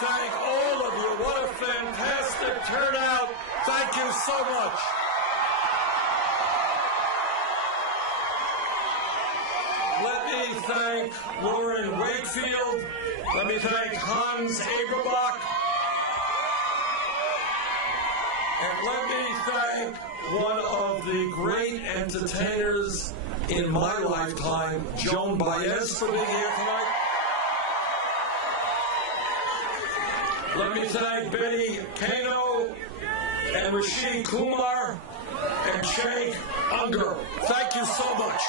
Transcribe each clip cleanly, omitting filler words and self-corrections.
thank all of you. What a fantastic turnout. Thank you so much. Let me thank Lauren Wakefield. Let me thank Hans Aberbach. And let me thank one of the great entertainers in my lifetime, Joan Baez, for being here tonight. Let me thank Betty Kano and Rashid Kumar and Shank Unger. Thank you so much.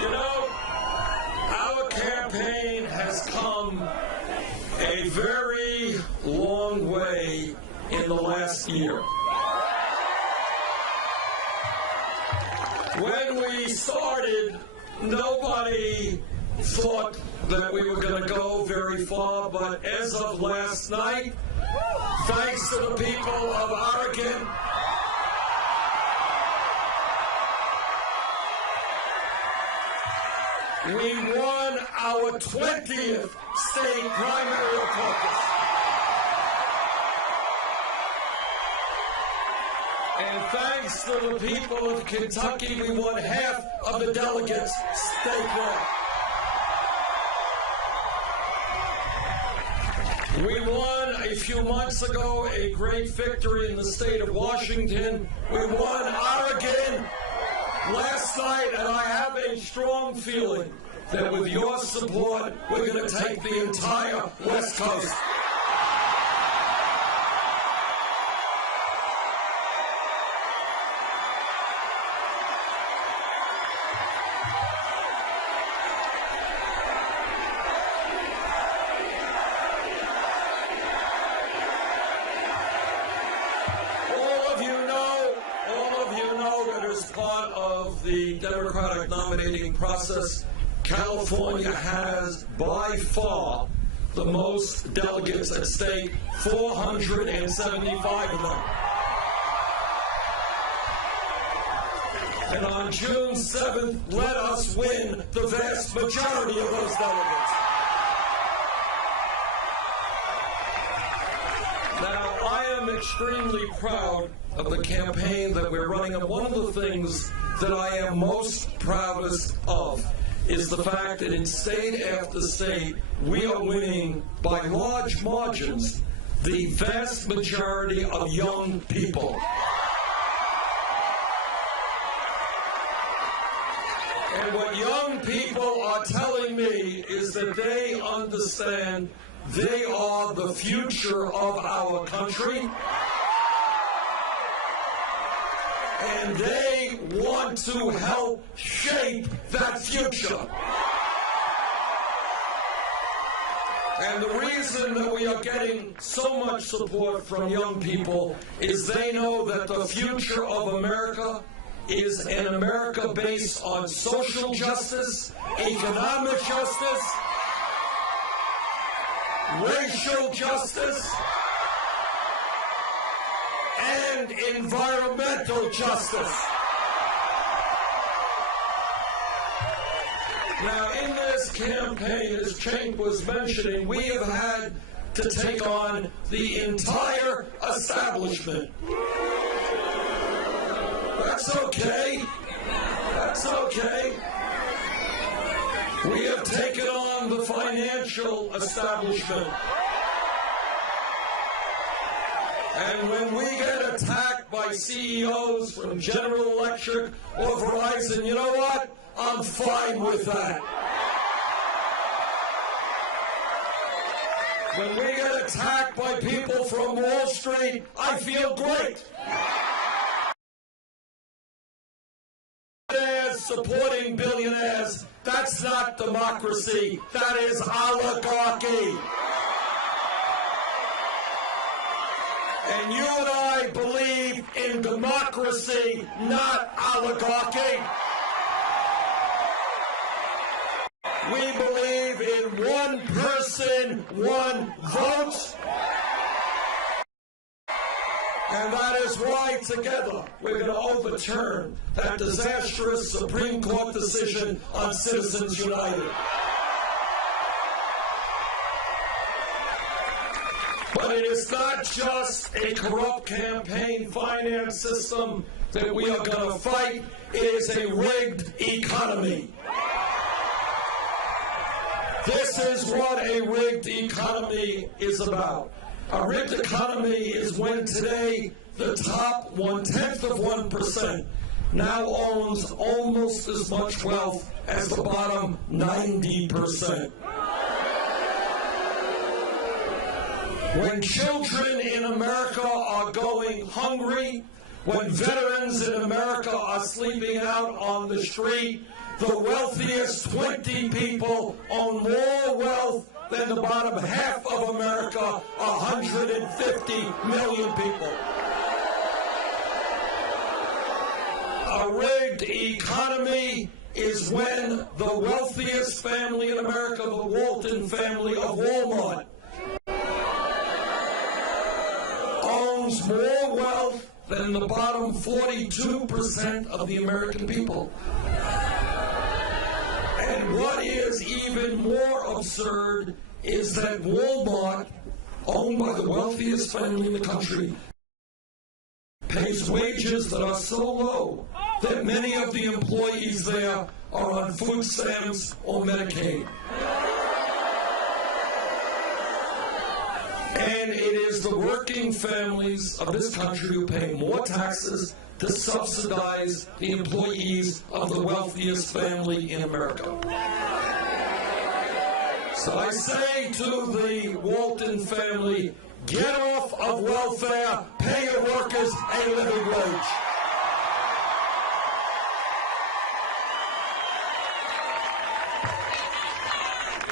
You know, our campaign has come a very long way in the last year. When we started, nobody thought that we were going to go very far, but as of last night, thanks to the people of Oregon, we won our 20th state primary caucus. And thanks to the people of Kentucky, we won half of the delegates statewide. We won a few months ago a great victory in the state of Washington. We won Oregon last night, and I have a strong feeling that with your support, we're going to take the entire West Coast. Part of the Democratic nominating process, California has by far the most delegates at stake, 475 of them. And on June 7th, let us win the vast majority of those delegates. Now, I am extremely proud of the campaign that we're running, and one of the things that I am most proudest of is the fact that in state after state, we are winning by large margins the vast majority of young people. And what young people are telling me is that they understand they are the future of our country, and they want to help shape that future. And the reason that we are getting so much support from young people is they know that the future of America is an America based on social justice, economic justice, racial justice, and environmental justice. Now, in this campaign, as Cenk was mentioning, we have had to take on the entire establishment. That's okay. That's okay. We have taken on the financial establishment. And when we get attacked by CEOs from General Electric or Verizon, you know what? I'm fine with that. When we get attacked by people from Wall Street, I feel great. Supporting billionaires, that's not democracy, that is oligarchy. And you and I believe in democracy, not oligarchy. We believe in one person, one vote. And that is why together we're going to overturn that disastrous Supreme Court decision on Citizens United. But it is not just a corrupt campaign finance system that we are going to fight. It is a rigged economy. This is what a rigged economy is about. A rigged economy is when today the top 1/10% now owns almost as much wealth as the bottom 90%. When children in America are going hungry, when veterans in America are sleeping out on the street, the wealthiest 20 people own more wealth than the bottom half of America, 150 million people. A rigged economy is when the wealthiest family in America, the Walton family of Walmart, owns more wealth than the bottom 42% of the American people. And what is even more absurd is that Walmart, owned by the wealthiest family in the country, pays wages that are so low that many of the employees there are on food stamps or Medicaid. And it is the working families of this country who pay more taxes to subsidize the employees of the wealthiest family in America. So I say to the Walton family, get off of welfare, pay your workers a living wage.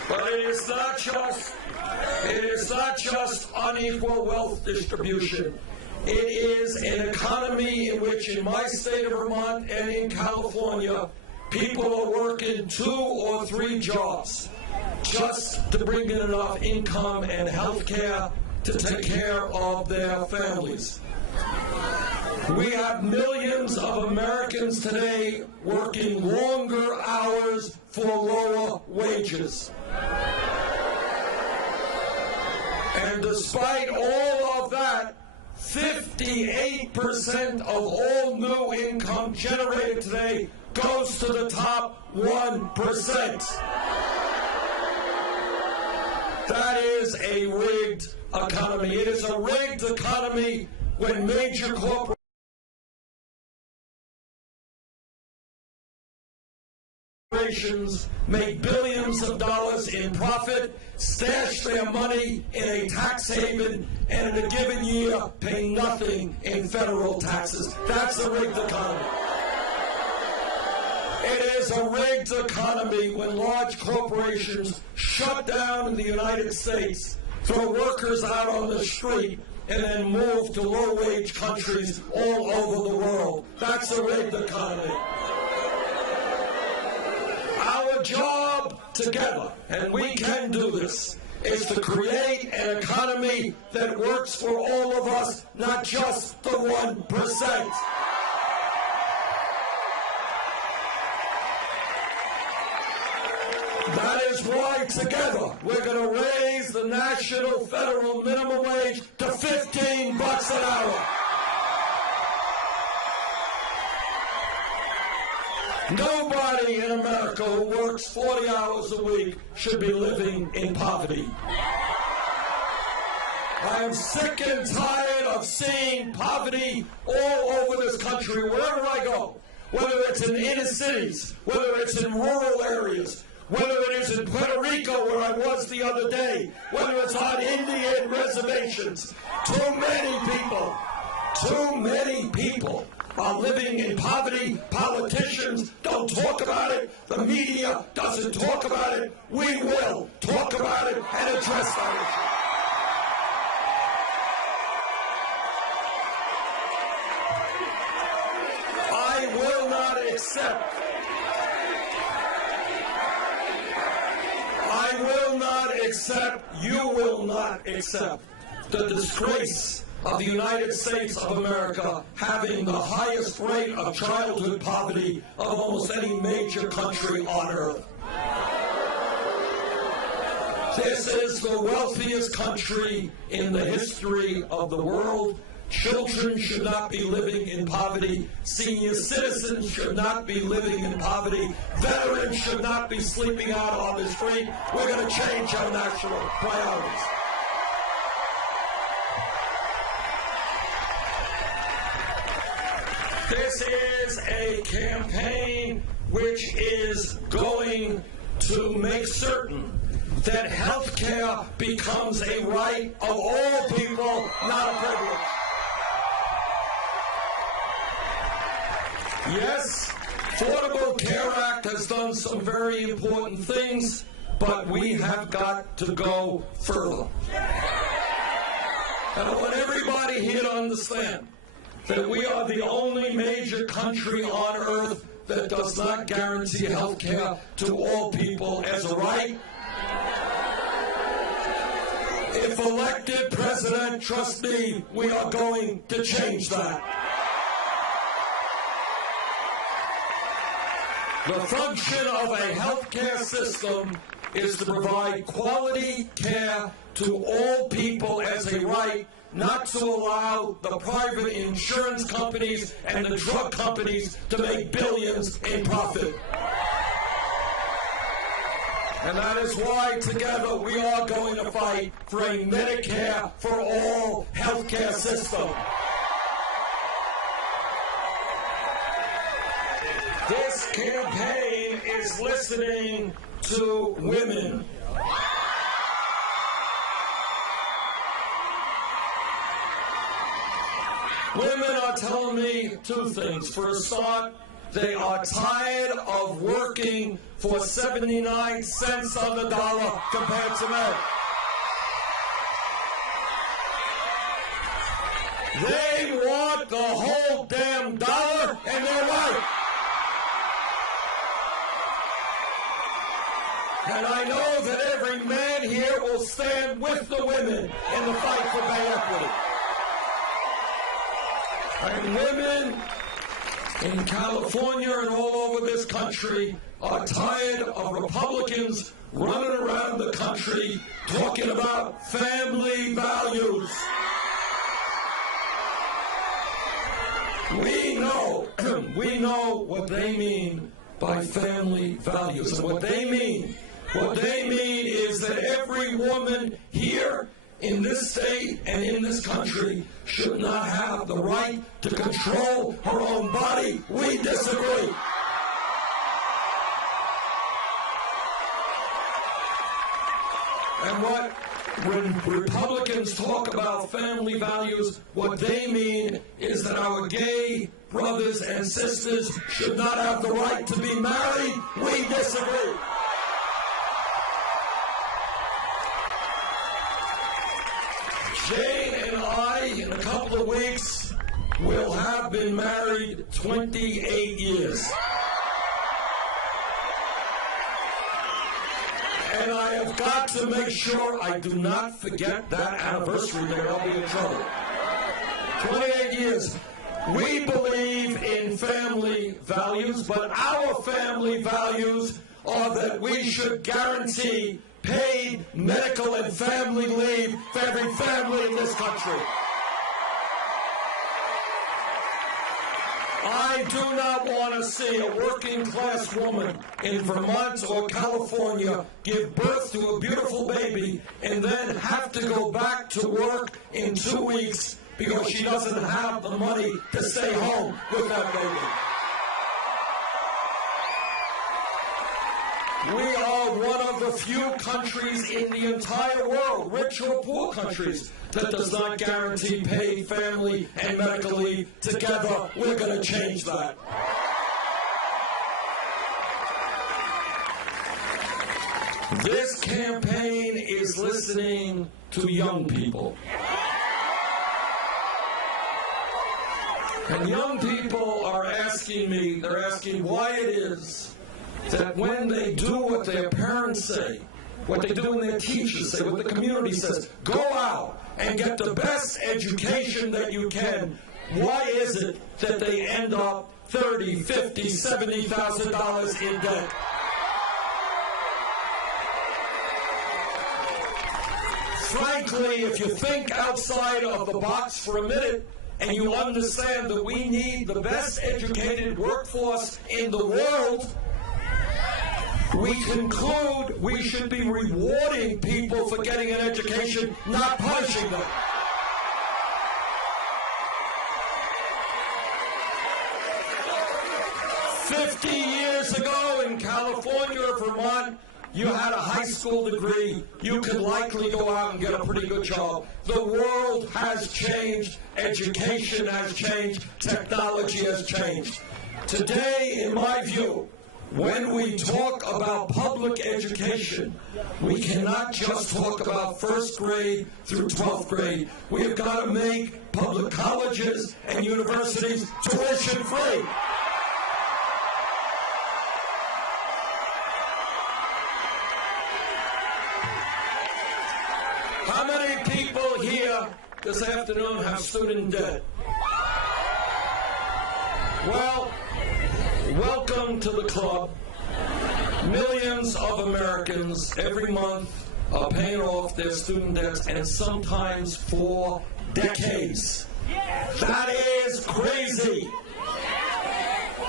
But it is not just unequal wealth distribution. It is an economy in which, in my state of Vermont and in California, people are working 2 or 3 jobs just to bring in enough income and health care to take care of their families. We have millions of Americans today working longer hours for lower wages. And despite all of that, 58% of all new income generated today goes to the top 1%. That is a rigged economy. It is a rigged economy when major corporations make billions of dollars in profit, stash their money in a tax haven, and in a given year pay nothing in federal taxes. That's a rigged economy. It is a rigged economy when large corporations shut down in the United States, throw workers out on the street, and then move to low-wage countries all over the world. That's a rigged economy. Our job together, and we can do this, is to create an economy that works for all of us, not just the 1%. That is why together we're going to raise the national federal minimum wage to $15 an hour. Nobody in America who works 40 hours a week should be living in poverty. I am sick and tired of seeing poverty all over this country, wherever I go, whether it's in inner cities, whether it's in rural areas, whether it is in Puerto Rico, where I was the other day, whether it's on Indian reservations. Too many people are living in poverty. Politicians don't talk about it. The media doesn't talk about it. We will talk about it and address that issue. I will not accept, you will not accept the disgrace of the United States of America having the highest rate of childhood poverty of almost any major country on earth. This is the wealthiest country in the history of the world. Children should not be living in poverty. Senior citizens should not be living in poverty. Veterans should not be sleeping out on the street. We're going to change our national priorities. This is a campaign which is going to make certain that health care becomes a right of all people, not a privilege. Yes, Affordable Care Act has done some very important things, but we have got to go further. And I want everybody here to understand that we are the only major country on earth that does not guarantee health care to all people as a right. If elected president, trust me, we are going to change that. The function of a health care system is to provide quality care to all people as a right, not to allow the private insurance companies and the drug companies to make billions in profit. And that is why together we are going to fight for a Medicare for all health care system. This campaign is listening to women. Women are telling me two things. For a start, they are tired of working for 79 cents on the dollar compared to men. They want the whole damn dollar, and they're right. And I know that every man here will stand with the women in the fight for pay equity. And women in California and all over this country are tired of Republicans running around the country talking about family values. We know what they mean by family values. And what they mean is that every woman here in this state and in this country should not have the right to control her own body. We disagree. And when Republicans talk about family values, what they mean is that our gay brothers and sisters should not have the right to be married. We disagree. Jane and I, in a couple of weeks, will have been married 28 years. And I have got to make sure I do not forget that anniversary date. I'll be in trouble. 28 years. We believe in family values, but our family values are that we should guarantee paid medical and family leave for every family in this country. I do not want to see a working-class woman in Vermont or California give birth to a beautiful baby and then have to go back to work in 2 weeks because she doesn't have the money to stay home with that baby. We are one of the few countries in the entire world, rich or poor countries, that does not guarantee paid family and medical leave. Together, we're going to change that. This campaign is listening to young people. And young people are asking me, they're asking why it is that when they do what their parents say, what they do when their teachers say, what the community says, go out and get the best education that you can. Why is it that they end up $30,000, $50,000, $70,000 in debt? Frankly, if you think outside of the box for a minute and you understand that we need the best educated workforce in the world, we conclude we should be rewarding people for getting an education, not punishing them. Years ago in California or Vermont, you had a high school degree, you could likely go out and get a pretty good job. The world has changed, education has changed, technology has changed. Today, in my view, when we talk about public education, we cannot just talk about first grade through 12th grade. We have got to make public colleges and universities tuition free. How many people here this afternoon have student debt? Well, welcome to the club. Millions of Americans every month are paying off their student debts, and sometimes for decades. That is crazy.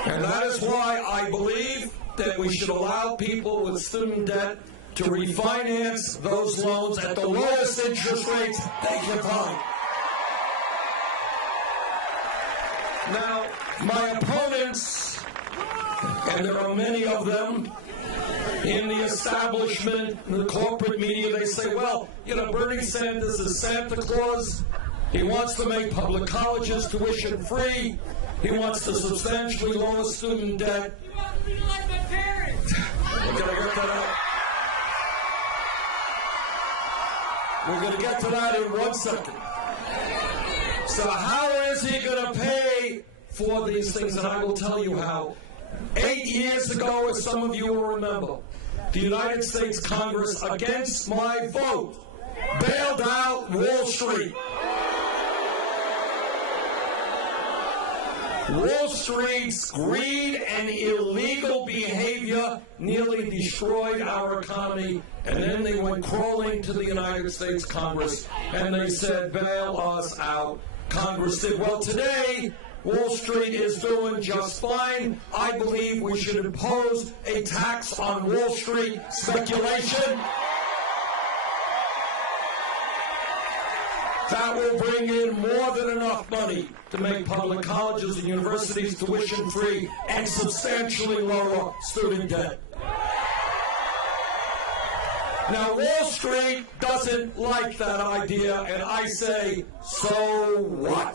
And that is why I believe that we should allow people with student debt to refinance those loans at the lowest interest rates they can find. Now, my opponents, and there are many of them in the establishment, in the corporate media, they say, well, you know, Bernie Sanders is Santa Claus. He wants to make public colleges tuition free. He wants to substantially lower student debt. He wants to be like my parents. We're going to get that out. We're going to get to that in 1 second. So how is he going to pay for these things? And I will tell you how. 8 years ago, as some of you will remember, the United States Congress, against my vote, bailed out Wall Street. Wall Street's greed and illegal behavior nearly destroyed our economy, and then they went crawling to the United States Congress, and they said, bail us out. Congress did. Well, today, Wall Street is doing just fine. I believe we should impose a tax on Wall Street speculation. That will bring in more than enough money to make public colleges and universities tuition free and substantially lower student debt. Now, Wall Street doesn't like that idea, and I say, so what?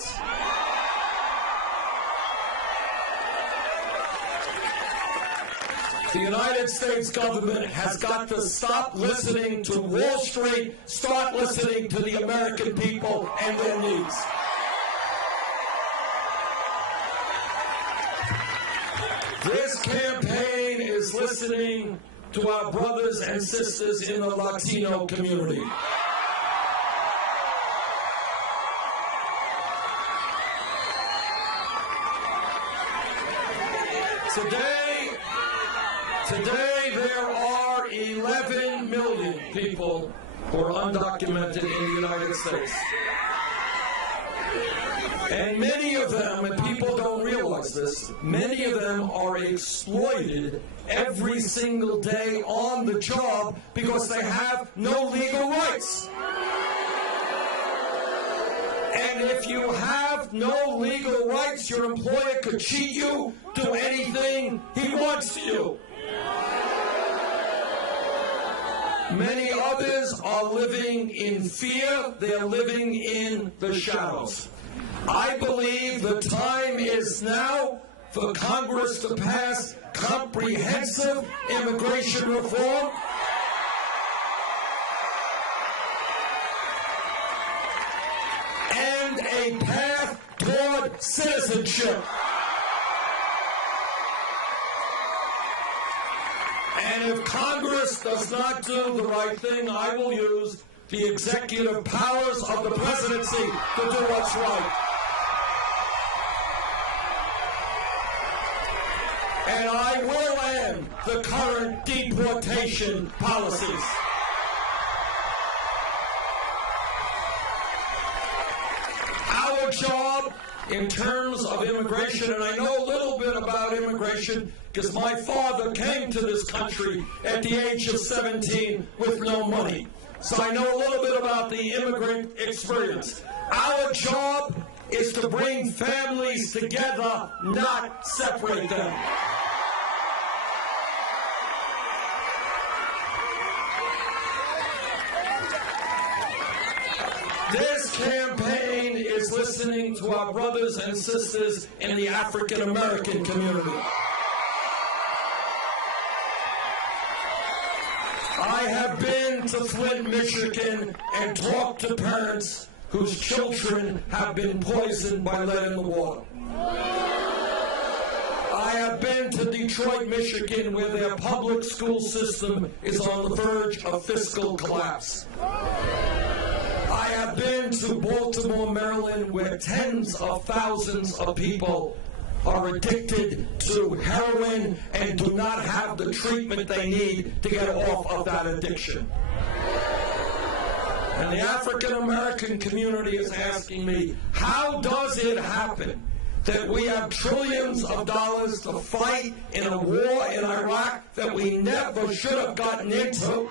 The United States government has got to stop listening to Wall Street, start listening to the American people and their needs. This campaign is listening to our brothers and sisters in the Latino community. Today there are 11 million people who are undocumented in the United States. And many of them, and people don't realize this, many of them are exploited every single day on the job because they have no legal rights. And if you have no legal rights, your employer could cheat you, do anything he wants to you. Many others are living in fear. They're living in the shadows. I believe the time is now for Congress to pass comprehensive immigration reform. And a path toward citizenship. And And if Congress does not do the right thing, I will use the executive powers of the presidency to do what's right. And I will end the current deportation policies. Our job in terms of immigration, and I know a little bit about immigration because my father came to this country at the age of 17 with no money. So I know a little bit about the immigrant experience. Our job is to bring families together, not separate them. This campaign is listening to our brothers and sisters in the African American community. I have been to Flint, Michigan, and talked to parents whose children have been poisoned by lead in the water. I have been to Detroit, Michigan, where their public school system is on the verge of fiscal collapse. I have been to Baltimore, Maryland, where tens of thousands of people are addicted to heroin and do not have the treatment they need to get off of that addiction. And the African American community is asking me, how does it happen that we have trillions of dollars to fight in a war in Iraq that we never should have gotten into?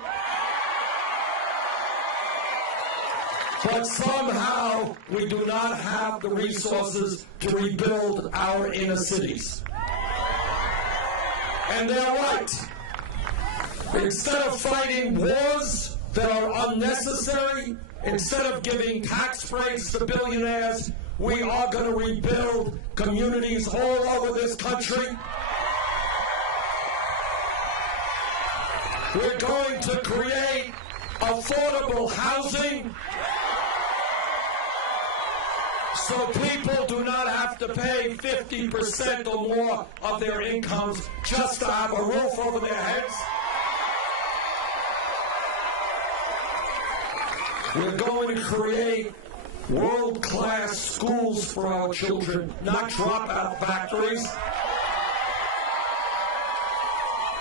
But somehow we do not have the resources to rebuild our inner cities. And they're right. Instead of fighting wars that are unnecessary, instead of giving tax breaks to billionaires, we are going to rebuild communities all over this country. We're going to create affordable housing so people do not have to pay 50% or more of their incomes just to have a roof over their heads. We're going to create world-class schools for our children, not dropout factories.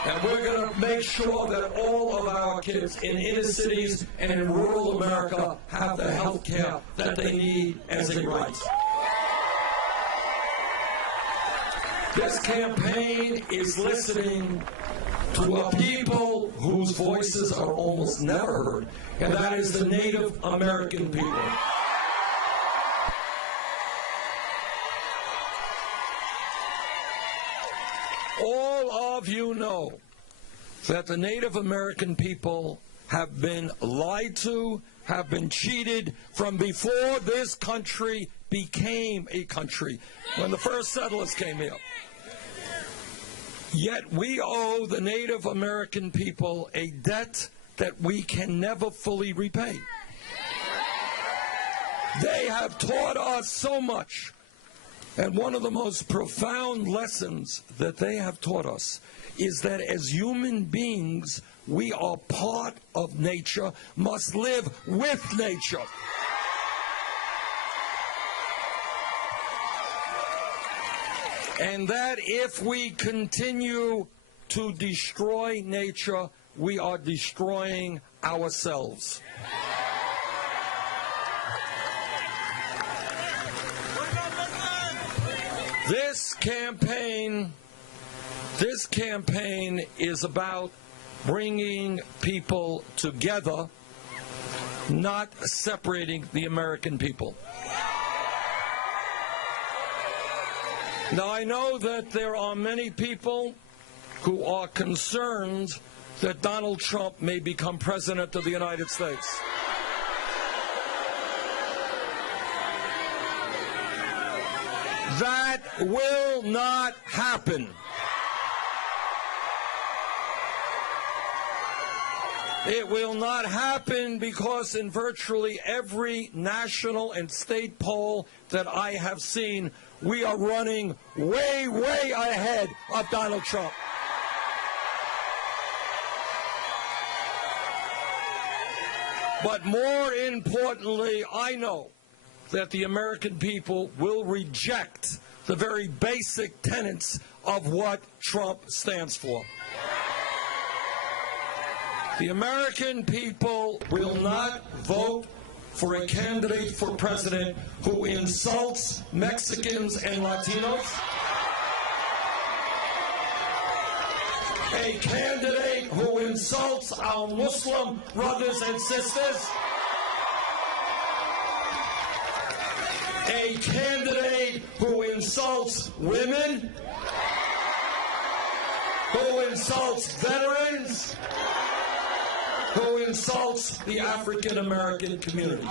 And we're going to make sure that all of our kids in inner cities and in rural America have the health care that they need as a right. This campaign is listening to a people whose voices are almost never heard, and that is the Native American people. All of you know that the Native American people have been lied to, have been cheated from before this country became a country, when the first settlers came here. Yet we owe the Native American people a debt that we can never fully repay. They have taught us so much. And one of the most profound lessons that they have taught us is that as human beings, we are part of nature, must live with nature. And that if we continue to destroy nature, we are destroying ourselves. This campaign is about bringing people together, not separating the American people. Now, I know that there are many people who are concerned that Donald Trump may become president of the United States. That will not happen. It will not happen because in virtually every national and state poll that I have seen, we are running way, way ahead of Donald Trump. But more importantly, I know that the American people will reject the very basic tenets of what Trump stands for. The American people will not vote for a candidate for president who insults Mexicans and Latinos, a candidate who insults our Muslim brothers and sisters, a candidate who insults women, who insults veterans, who insults the African American community.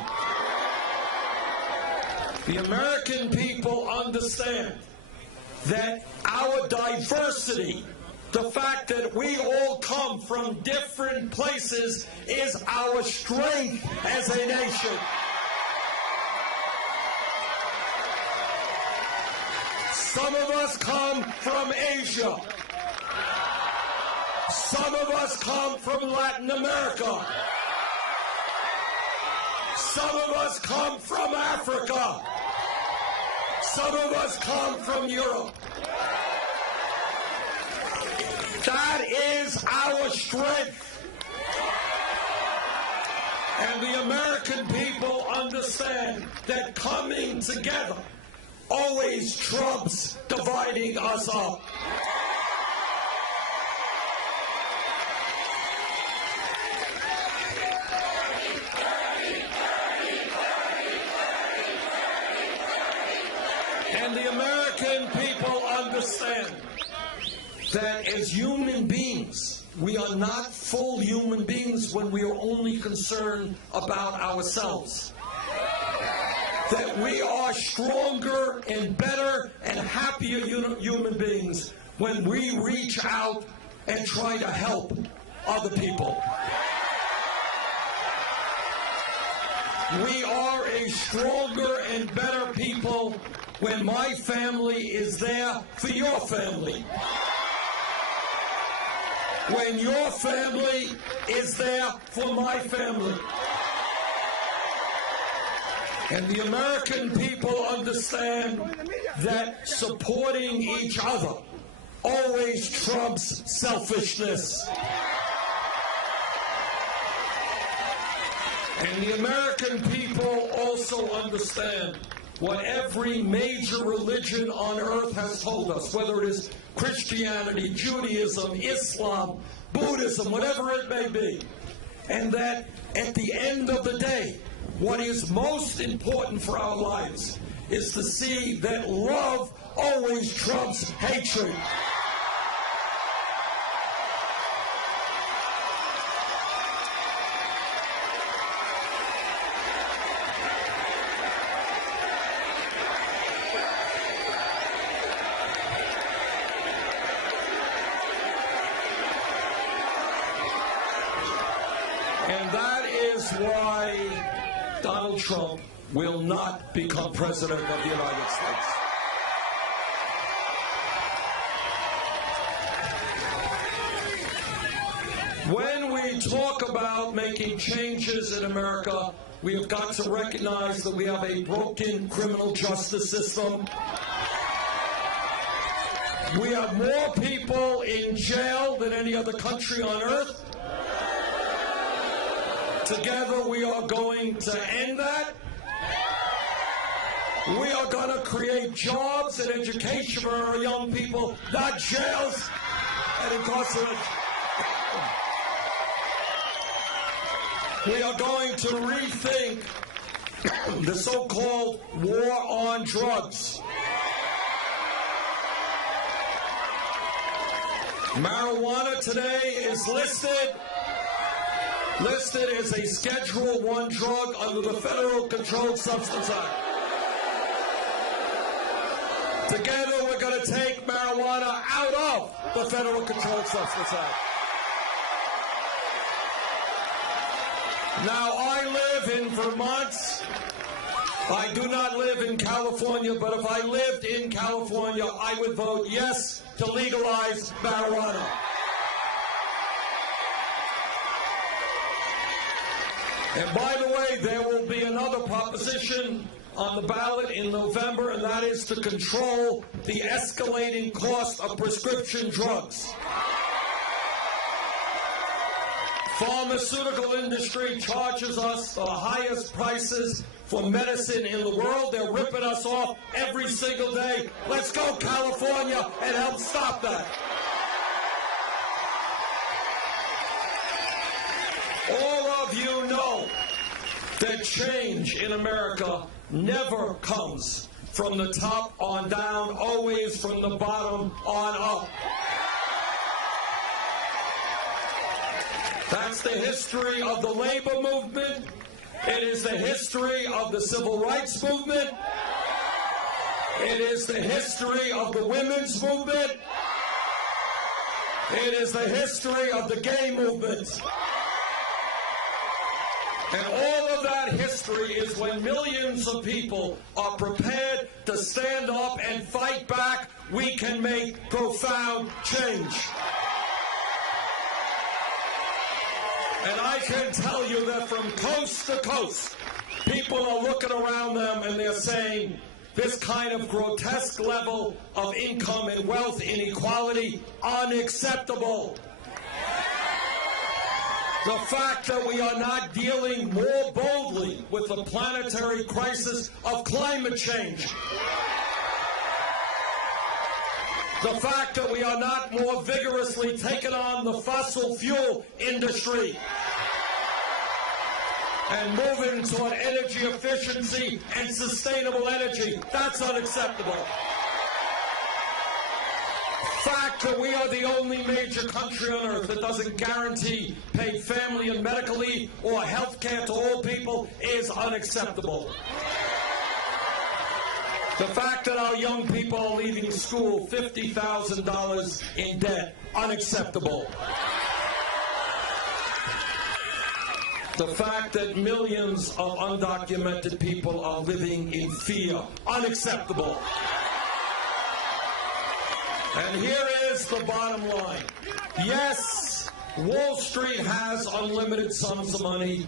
The American people understand that our diversity, the fact that we all come from different places, is our strength as a nation. Some of us come from Asia. Some of us come from Latin America. Some of us come from Africa. Some of us come from Europe. That is our strength. And the American people understand that coming together always trumps dividing us up. And the American people understand that as human beings, we are not full human beings when we are only concerned about ourselves. That we are stronger and better and happier human beings when we reach out and try to help other people. We are a stronger and better people when my family is there for your family. When your family is there for my family. And the American people understand that supporting each other always trumps selfishness. And the American people also understand what every major religion on earth has told us, whether it is Christianity, Judaism, Islam, Buddhism, whatever it may be. And that at the end of the day, what is most important for our lives is to see that love always trumps hatred. And that is why Donald Trump will not become president of the United States. When we talk about making changes in America, we have got to recognize that we have a broken criminal justice system. We have more people in jail than any other country on earth. Together we are going to end that. We are going to create jobs and education for our young people, not jails and incarceration. We are going to rethink the so-called war on drugs. Marijuana today is listed as a Schedule I drug under the Federal Controlled Substance Act. Together, we're going to take marijuana out of the Federal Controlled Substance Act. Now, I live in Vermont. I do not live in California, but if I lived in California, I would vote yes to legalize marijuana. And by the way, there will be another proposition on the ballot in November, and that is to control the escalating cost of prescription drugs. Pharmaceutical industry charges us the highest prices for medicine in the world. They're ripping us off every single day. Let's go, California, and help stop that. All of you know that change in America never comes from the top on down, always from the bottom on up. That's the history of the labor movement. It is the history of the civil rights movement. It is the history of the women's movement. It is the history of the gay movement. And all of that history is when millions of people are prepared to stand up and fight back, we can make profound change. And I can tell you that from coast to coast, people are looking around them and they're saying, this kind of grotesque level of income and wealth inequality, unacceptable. The fact that we are not dealing more boldly with the planetary crisis of climate change. The fact that we are not more vigorously taking on the fossil fuel industry and moving toward energy efficiency and sustainable energy. That's unacceptable. Fact that we are the only major country on earth that doesn't guarantee paid family and medical leave or health care to all people is unacceptable. The fact that our young people are leaving school $50,000 in debt, unacceptable. The fact that millions of undocumented people are living in fear, unacceptable. And here is the bottom line. Yes, Wall Street has unlimited sums of money.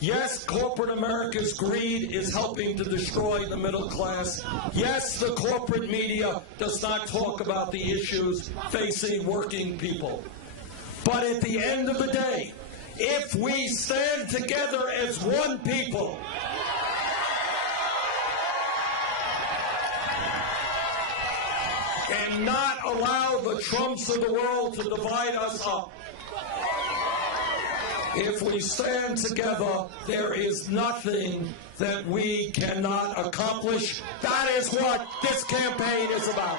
Yes, corporate America's greed is helping to destroy the middle class. Yes, the corporate media does not talk about the issues facing working people. But at the end of the day, if we stand together as one people, and not allow the Trumps of the world to divide us up. If we stand together, there is nothing that we cannot accomplish. That is what this campaign is about.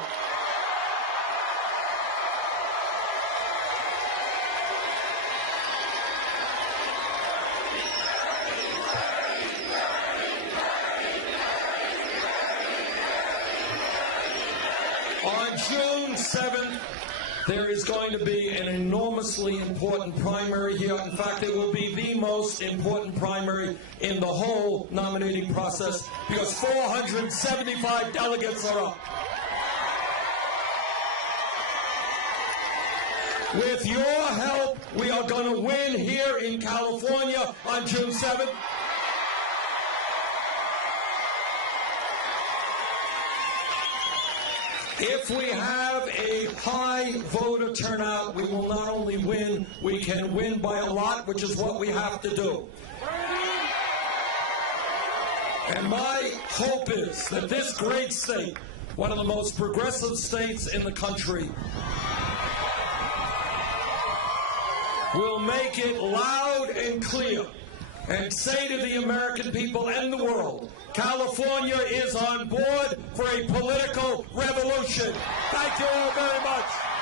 On June 7th, there is going to be an enormously important primary here. In fact, it will be the most important primary in the whole nominating process because 475 delegates are up. With your help, we are going to win here in California on June 7th. If we have a high voter turnout, we will not only win, we can win by a lot, which is what we have to do. And my hope is that this great state, one of the most progressive states in the country, will make it loud and clear and say to the American people and the world, California is on board for a political revolution. Thank you all very much.